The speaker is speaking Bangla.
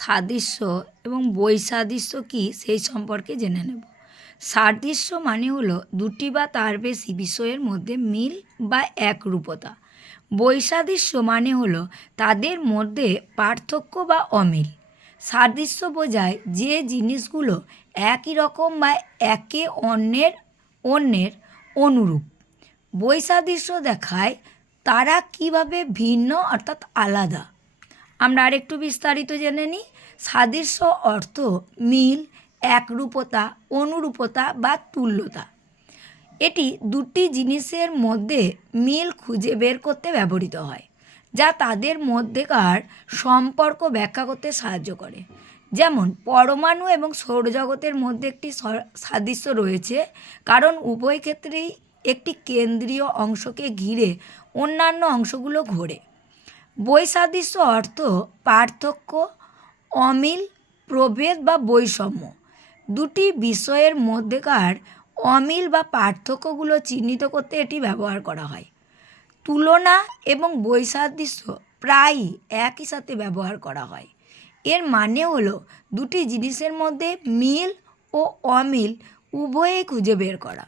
সাদৃশ্য এবং বৈসাদৃশ্য কী সেই সম্পর্কে জেনে নেব। সাদৃশ্য মানে হলো দুটি বা তার বেশি বিষয়ের মধ্যে মিল বা একরূপতা। বৈসাদৃশ্য মানে হলো তাদের মধ্যে পার্থক্য বা অমিল। সাদৃশ্য বোঝায় যে জিনিসগুলো একই রকম বা একে অন্যের অন্যের অনুরূপ। বৈসাদৃশ্য দেখায় তারা কীভাবে ভিন্ন অর্থাৎ আলাদা। আমরা আরেকটু বিস্তারিত জেনে নিই। সাদৃশ্য অর্থ মিল, একরূপতা, অনুরূপতা বা তুল্যতা। এটি দুটি জিনিসের মধ্যে মিল খুঁজে বের করতে ব্যবহৃত হয়, যা তাদের মধ্যেকার সম্পর্ক ব্যাখ্যা করতে সাহায্য করে। যেমন, পরমাণু এবং সৌরজগতের মধ্যে একটি সাদৃশ্য রয়েছে, কারণ উভয় ক্ষেত্রেই একটি কেন্দ্রীয় অংশকে ঘিরে অন্যান্য অংশগুলো ঘোরে। বৈসাদৃশ্য অর্থ পার্থক্য, অমিল, প্রভেদ বা বৈষম্য। দুটি বিষয়ের মধ্যেকার অমিল বা পার্থক্যগুলো চিহ্নিত করতে এটি ব্যবহার করা হয়। তুলনা এবং বৈসাদৃশ্য প্রায়ই একই সাথে ব্যবহার করা হয়। এর মানে হলো দুটি জিনিসের মধ্যে মিল ও অমিল উভয়ই খুঁজে বের করা।